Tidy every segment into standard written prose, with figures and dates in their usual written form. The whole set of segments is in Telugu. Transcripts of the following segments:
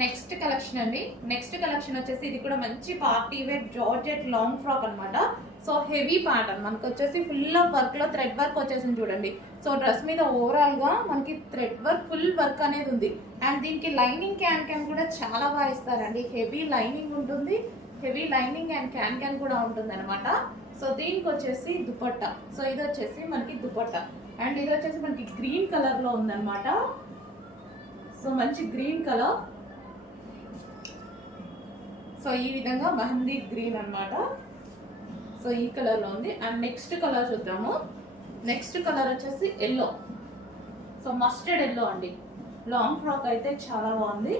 నెక్స్ట్ కలెక్షన్ అండి. నెక్స్ట్ కలెక్షన్ వచ్చేసి ఇది కూడా మంచి party wear georgette long frock అనమాట. సో హెవీ ప్యాటర్న్ మనకు వచ్చేసి ఫుల్ ఆఫ్ వర్క్ లో థ్రెడ్ వర్క్ వచ్చేసింది చూడండి. సో డ్రెస్ మీద ఓవరాల్ గా మనకి థ్రెడ్ వర్క్ ఫుల్ వర్క్ అనేది ఉంది. అండ్ దీనికి లైనింగ్ క్యాన్ కూడా చాలా బాగా ఇస్తారండి. హెవీ లైనింగ్ ఉంటుంది, హెవీ లైనింగ్ అండ్ క్యాన్ కూడా ఉంటుంది అనమాట. సో దీనికి వచ్చేసి దుపట్టా. సో ఇది వచ్చేసి మనకి దుపట్టా అండ్ ఇది వచ్చేసి మనకి గ్రీన్ కలర్ లో ఉందన్నమాట. సో మంచి గ్రీన్ కలర్. సో ఈ విధంగా మెహందీ గ్రీన్ అన్నమాట. సో ఈ కలర్ లో ఉంది. అండ్ నెక్స్ట్ కలర్ చూద్దాము. నెక్స్ట్ కలర్ వచ్చేసి ఎల్లో. సో మస్టర్డ్ ఎల్లో అండి. లాంగ్ ఫ్రాక్ అయితే చాలా బాగుంది.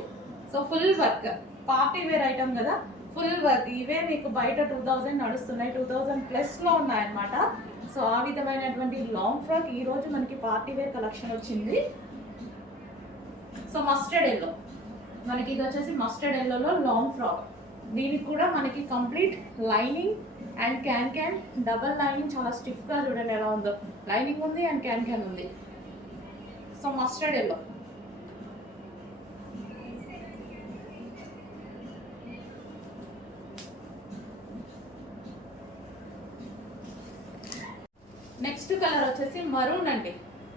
So full work, party wear item కదా, ఫుల్ వర్క్. ఇవే మీకు బయట 2000 నడుస్తున్నాయి, 2000+ లో ఉన్నాయన్నమాట. సో ఆ విధమైనటువంటి లాంగ్ ఫ్రాక్ ఈ రోజు మనకి పార్టీ వేర్ కలెక్షన్ వచ్చింది. సో మస్టర్డ్ ఎల్లో మనకి, ఇది వచ్చేసి మస్టర్డ్ ఎల్లోలో లాంగ్ ఫ్రాక్. దీనికి కూడా మనకి complete lining and can double lining, చాలా స్టిఫ్గా చూడండి ఎలా ఉందో. లైనింగ్ ఉంది అండ్ క్యాన్ ఉంది. So mustard yellow. Next colour వచ్చేసి మరూన్ అండి.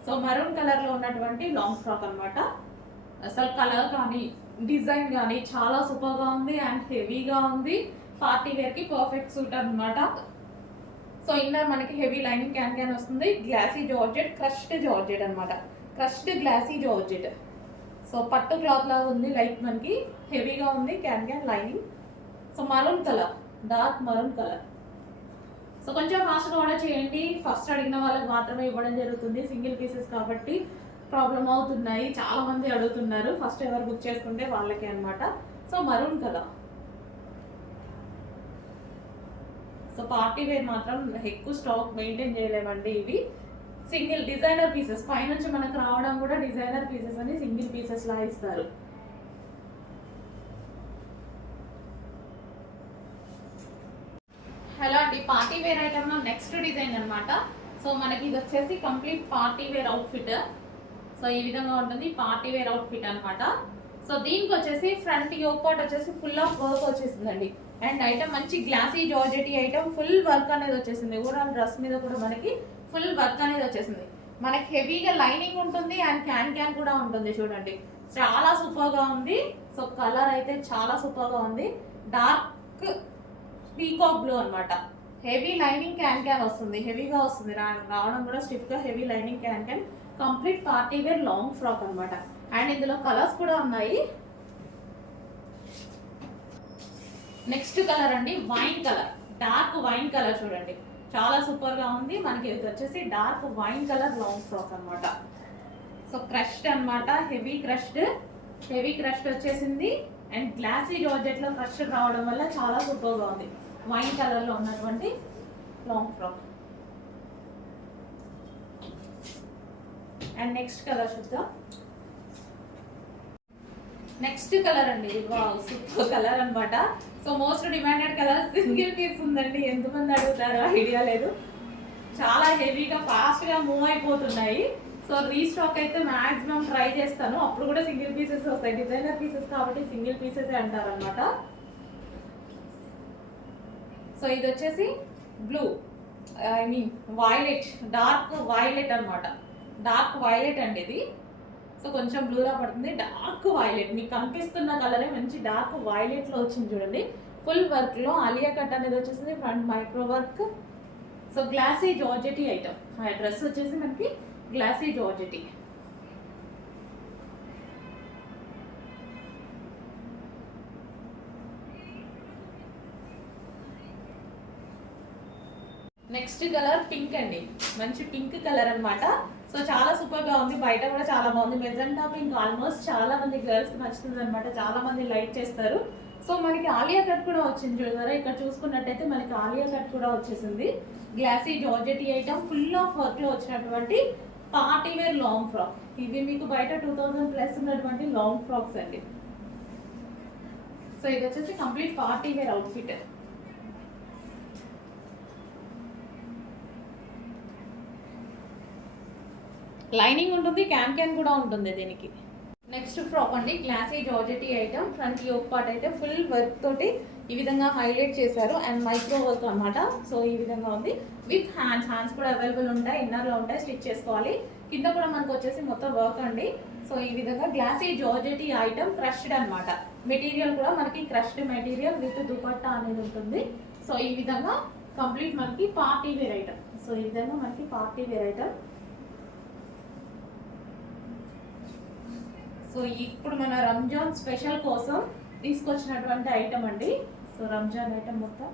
సో మరూన్ కలర్లో ఉన్నటువంటి లాంగ్ ఫ్రాక్ అనమాట. అసలు కలర్ కానీ డిజైన్ కానీ చాలా సూపర్గా ఉంది అండ్ హెవీగా ఉంది. పార్టీ వేర్కి పర్ఫెక్ట్ సూట్ అనమాట. సో ఇన్నర్ మనకి హెవీ లైనింగ్ క్యాన్ వస్తుంది. గ్లాసీ జార్జెట్, క్రష్డ్ జార్జెట్ అనమాట. Crushed glossy georgette. సో పట్టు క్లాత్ లాగా ఉంది, లైక్ మనకి హెవీగా ఉంది can lining. So maroon colour, dark maroon colour. So కొంచెం ఫాస్ట్గా ఆర్డర్ చేయండి. ఫస్ట్ అడిగిన వాళ్ళకి మాత్రమే ఇవ్వడం జరుగుతుంది. సింగిల్ పీసెస్ కాబట్టి ప్రాబ్లం అవుతున్నాయి, చాలా మంది అడుగుతున్నారు. ఫస్ట్ ఎవరు బుక్ చేసుకుంటే వాళ్ళకే అనమాట. So maroon colour. So party wear మాత్రం ఎక్కువ స్టాక్ మెయింటైన్ చేయలేమండి. ఇవి సింగిల్ డిజైనర్ పీసెస్, పైనుంచి మనకు రావడం కూడా డిజైనర్ పీసెస్ అని సింగిల్ పీసెస్ లా ఇస్తారు. హలో అండి, పార్టీ వేర్ ఐటమ్ లో నెక్స్ట్ డిజైన్ అనమాట. సో మనకి ఇది వచ్చేసి complete party wear outfit. So ఈ విధంగా ఉంటుంది పార్టీ వేర్ అవుట్ఫిట్ అనమాట. సో దీనికి వచ్చేసి ఫ్రంట్ యోక్ పార్ట్ వచ్చేసి ఫుల్ ఆఫ్ వర్క్ వచ్చేసిందండి. అండ్ ఐటమ్ మంచి glossy georgette item, full work అనేది వచ్చేసింది. ఓవరాల్ డ్రెస్ మీద కూడా మనకి ఫుల్ వర్క్ అనేది వచ్చేసింది. మనకి హెవీగా లైనింగ్ ఉంటుంది అండ్ క్యాన్ కూడా ఉంటుంది. చూడండి చాలా సూపర్గా ఉంది. సో కలర్ అయితే చాలా సూపర్గా ఉంది. డార్క్ పీకాక్ బ్లూ అనమాట. హెవీ లైనింగ్ క్యాన్ వస్తుంది, హెవీగా వస్తుంది. రావడం కూడా స్టిఫ్గా heavy lining can. Complete party wear long frock అనమాట. అండ్ ఇందులో కలర్స్ కూడా ఉన్నాయి. నెక్స్ట్ కలర్ అండి wine colour, dark wine colour. చూడండి చాలా సూపర్ గా ఉంది. మనకి ఇది వచ్చేసి dark wine colour long frock అనమాట. సో క్రష్డ్ అనమాట, హెవీ క్రష్డ్ వచ్చేసింది. అండ్ గ్లాసీ జార్జెట్ లో క్రష్డ్ రావడం వల్ల చాలా సూపర్ గా ఉంది. వైన్ కలర్ లో ఉన్నటువంటి long frock. And next colour చూద్దాం. నెక్స్ట్ కలర్ అండి, సూపర్ కలర్ అనమాట. So most demanded colour, single piece ఉందండి. ఎంతమంది అడుగుతారో ఐడియా లేదు. చాలా హెవీగా ఫాస్ట్గా మూవ్ అయిపోతున్నాయి. సో రీస్టాక్ అయితే మ్యాక్సిమం ట్రై చేస్తాను. అప్పుడు కూడా సింగిల్ పీసెస్ వస్తాయి. డిజైనర్ పీసెస్ కాబట్టి సింగిల్ పీసెస్ అంటారనమాట. సో ఇది వచ్చేసి blue, I mean violet, dark violet అనమాట. డార్క్ వైలెట్ అండి ఇది. సో కొంచెం బ్లూలా పడుతుంది. డార్క్ వైలెట్ మీకు కనిపిస్తున్న కలరే మంచి డార్క్ వైలెట్ లో వచ్చింది చూడండి. ఫుల్ వర్క్ లో ఆలియా కట్ అనేది వచ్చేసింది. Front micro work. So glossy georgette item. ఆ డ్రెస్ వచ్చేసి మనకి glossy georgette. Next colour pink అండి, మంచి పింక్ కలర్ అనమాట. సో చాలా సూపర్ గా ఉంది. బయట కూడా చాలా బాగుంది. మెజెంటా పింక్ ఆల్మోస్ట్ చాలా మంది గర్ల్స్ కి నచ్చుతుంది అనమాట. చాలా మంది లైక్ చేస్తారు. సో మనకి ఆలియా కట్ కూడా వచ్చింది చూడరా. ఇక్కడ చూసుకున్నట్టయితే మనకి ఆలియా కట్ కూడా వచ్చేసింది. Glossy georgette item, full of work లో వచ్చినటువంటి పార్టీ వేర్ లాంగ్ ఫ్రాక్. ఇవి మీకు బయట 2000+ ఉన్నటువంటి లాంగ్ ఫ్రాక్స్ అండి. సో ఇది వచ్చేసి complete party wear outfit. Lining ఉంటుంది, క్యాన్ కూడా ఉంటుంది దీనికి. నెక్స్ట్ ఫ్రాక్ అండి, classy georgette item. Front yoke part అయితే ఫుల్ వర్క్ తోటి ఈ విధంగా హైలైట్ చేశారు అండ్ మైక్రో వర్క్ అనమాట. సో ఈ విధంగా ఉంది విత్ హ్యాండ్స్ కూడా అవైలబుల్ ఉంటాయి, ఇన్నర్లో ఉంటాయి, స్టిచ్ చేసుకోవాలి. కింద కూడా మనకు వచ్చేసి మొత్తం వర్క్ అండి. సో ఈ విధంగా గ్లాసీ జార్జెటీ ఐటమ్ క్రష్డ్ అనమాట. మెటీరియల్ కూడా మనకి క్రష్డ్ మెటీరియల్ విత్ దుపట్టా అనేది ఉంటుంది. సో ఈ విధంగా కంప్లీట్ మనకి పార్టీ వేర్ ఐటమ్. సో ఈ విధంగా మనకి పార్టీ వేర్ ఐటమ్. సో ఇప్పుడు మన రంజాన్ స్పెషల్ కోసం తీసుకొచ్చినటువంటి ఐటమ్ అండి. సో రంజాన్ ఐటమ్ మొత్తం